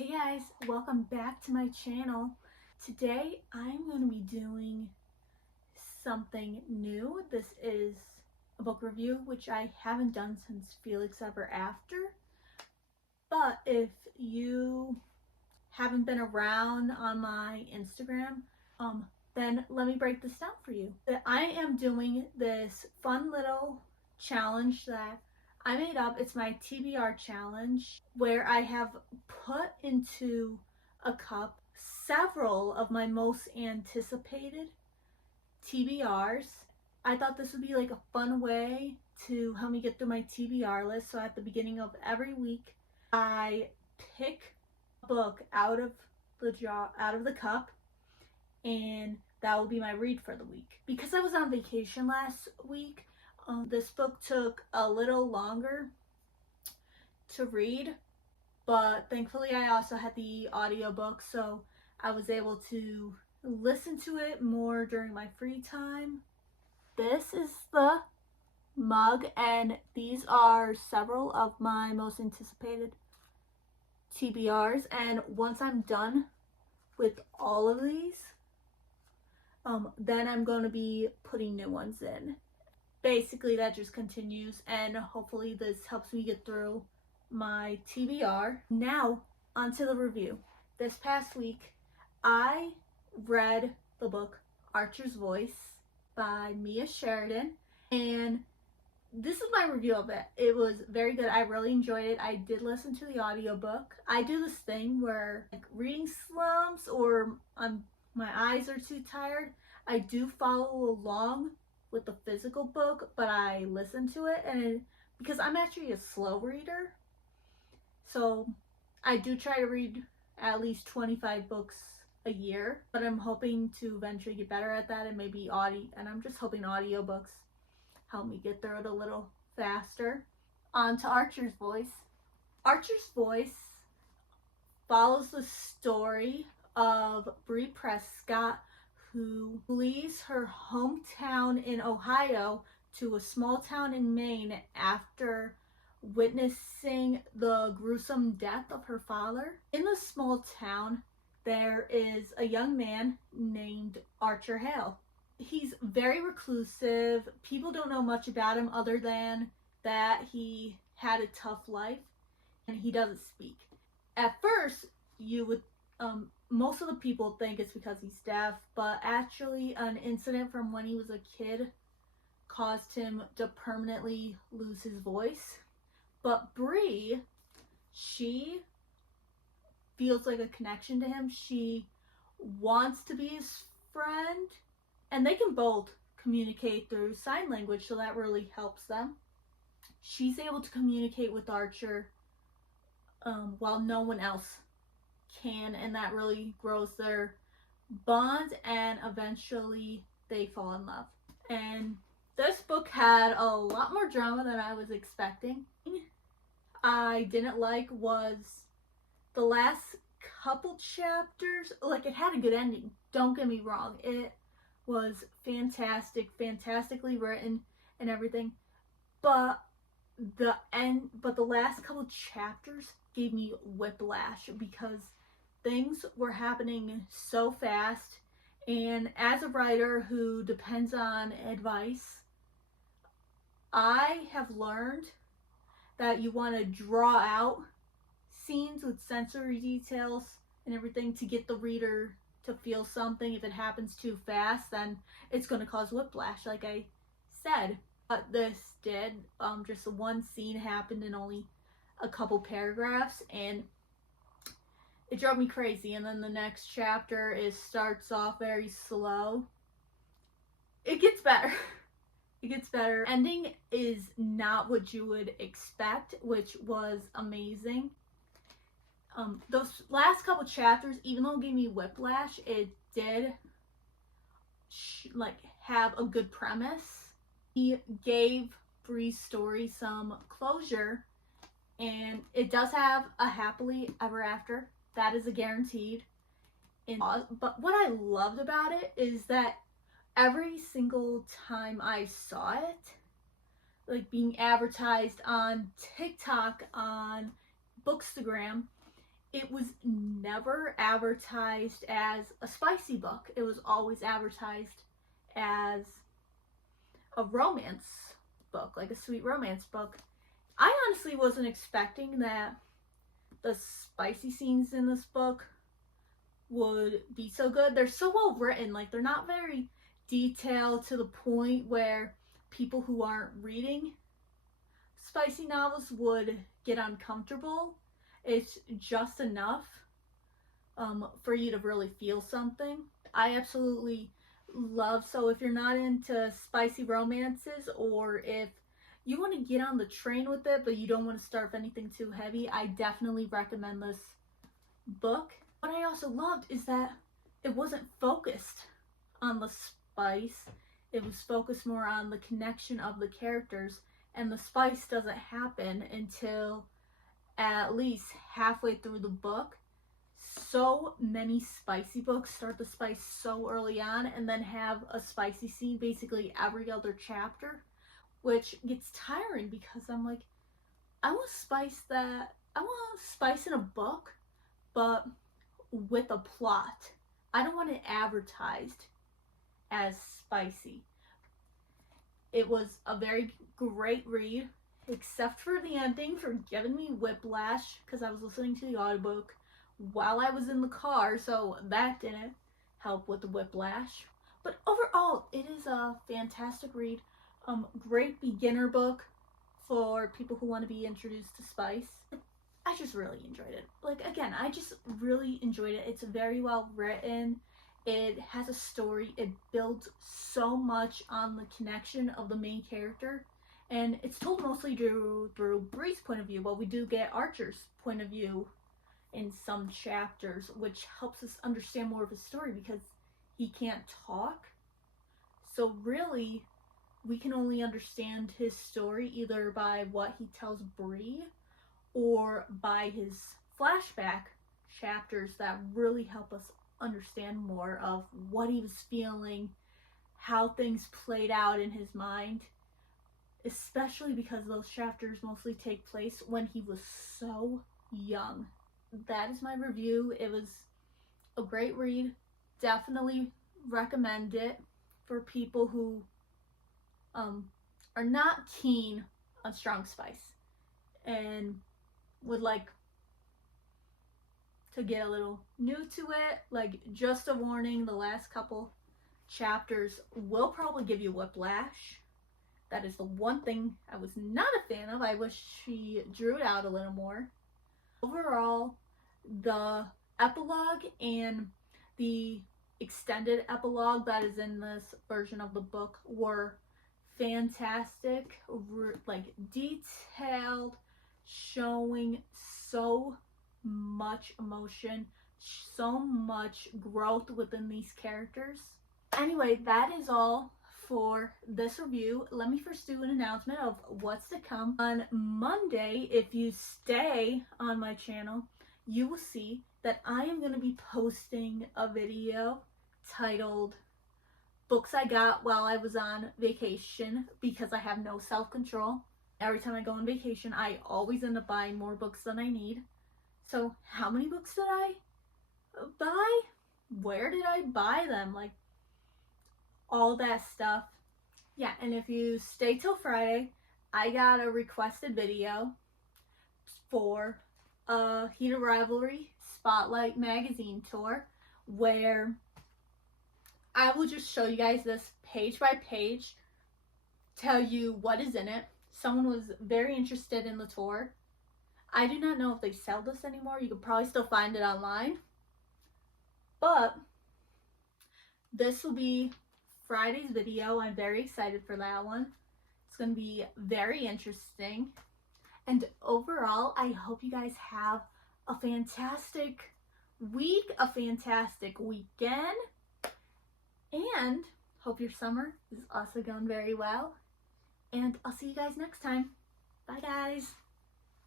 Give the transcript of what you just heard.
Hey guys, welcome back to my channel. Today I'm going to be doing something new. This is a book review, which I haven't done since Felix Ever After. But if you haven't been around on my Instagram, then let me break this down for you. I am doing this fun little challenge that I made up. It's my TBR challenge, where I have put into a cup several of my most anticipated TBRs. I thought this would be like a fun way to help me get through my TBR list. So at the beginning of every week, I pick a book out of the cup, and that will be my read for the week. Because I was on vacation last week, this book took a little longer to read, but thankfully I also had the audiobook, so I was able to listen to it more during my free time. This is the mug, and these are several of my most anticipated TBRs, and once I'm done with all of these, then I'm going to be putting new ones in. Basically, that just continues, and hopefully this helps me get through my TBR. Now, onto the review. This past week, I read the book Archer's Voice by Mia Sheridan, and this is my review of it. It was very good. I really enjoyed it. I did listen to the audiobook. I do this thing where, like, reading slumps or my eyes are too tired, I do follow along with the physical book, but I listen to it, and because I'm actually a slow reader, so I do try to read at least 25 books a year, but I'm hoping to eventually get better at that, and maybe I'm just hoping audiobooks help me get through it a little faster. On to Archer's Voice. Archer's Voice follows the story of Bree Prescott, who leaves her hometown in Ohio to a small town in Maine after witnessing the gruesome death of her father. In the small town, there is a young man named Archer Hale. He's very reclusive. People don't know much about him other than that he had a tough life and he doesn't speak. At first, you would most of the people think it's because he's deaf, but actually an incident from when he was a kid caused him to permanently lose his voice. But Bree, she feels like a connection to him. She wants to be his friend, and they can both communicate through sign language, so that really helps them. She's able to communicate with Archer while no one else can, and that really grows their bond, and eventually they fall in love. And this book had a lot more drama than I was expecting. I didn't like was the last couple chapters. Like, it had a good ending, don't get me wrong, it was fantastically written and everything, but the last couple chapters gave me whiplash because things were happening so fast, and as a writer who depends on advice, I have learned that you want to draw out scenes with sensory details and everything to get the reader to feel something. If it happens too fast, then it's going to cause whiplash, like I said. But this did. Just one scene happened in only a couple paragraphs, and it drove me crazy. And then the next chapter starts off very slow. It gets better. It gets better. Ending is not what you would expect, which was amazing. Those last couple chapters, even though it gave me whiplash, it did have a good premise. He gave Bree's story some closure, and it does have a happily ever after. That is a guaranteed. But what I loved about it is that every single time I saw it, like being advertised on TikTok, on Bookstagram, it was never advertised as a spicy book. It was always advertised as a romance book, like a sweet romance book. I honestly wasn't expecting that the spicy scenes in this book would be so good. They're so well written, like they're not very detailed to the point where people who aren't reading spicy novels would get uncomfortable. It's just enough for you to really feel something. I absolutely love, so if you're not into spicy romances, or if you want to get on the train with it but you don't want to start with anything too heavy, I definitely recommend this book. What I also loved is that it wasn't focused on the spice. It was focused more on the connection of the characters, and the spice doesn't happen until at least halfway through the book. So many spicy books start the spice so early on and then have a spicy scene basically every other chapter, which gets tiring because I'm like, I want spice in a book, but with a plot. I don't want it advertised as spicy. It was a very great read, except for the ending for giving me whiplash because I was listening to the audiobook while I was in the car, so that didn't help with the whiplash. But overall, it is a fantastic read. Great beginner book for people who want to be introduced to spice. I just really enjoyed it. Like, again, I just really enjoyed it. It's very well written. It has a story. It builds so much on the connection of the main character. And it's told mostly through Bree's point of view, but we do get Archer's point of view in some chapters, which helps us understand more of his story because he can't talk. So really, we can only understand his story either by what he tells Bree or by his flashback chapters that really help us understand more of what he was feeling, how things played out in his mind, especially because those chapters mostly take place when he was so young. That is my review. It was a great read. Definitely recommend it for people who are not keen on strong spice and would like to get a little new to it. Like, just a warning, the last couple chapters will probably give you whiplash. That is the one thing I was not a fan of. I wish she drew it out a little more. Overall, the epilogue and the extended epilogue that is in this version of the book were fantastic, like detailed, showing so much emotion, so much growth within these characters. Anyway, that is all for this review. Let me first do an announcement of what's to come. On Monday, if you stay on my channel, you will see that I am going to be posting a video titled Books I Got While I Was on Vacation, because I have no self-control. Every time I go on vacation, I always end up buying more books than I need. So how many books did I buy? Where did I buy them? Like, all that stuff. Yeah, and if you stay till Friday, I got a requested video for a Heated Rivalry Spotlight magazine tour where I will just show you guys this page by page, tell you what is in it. Someone was very interested in the tour. I do not know if they sell this anymore. You could probably still find it online. But this will be Friday's video. I'm very excited for that one. It's going to be very interesting. And overall, I hope you guys have a fantastic week, a fantastic weekend, and hope your summer is also going very well. And I'll see you guys next time. Bye, guys.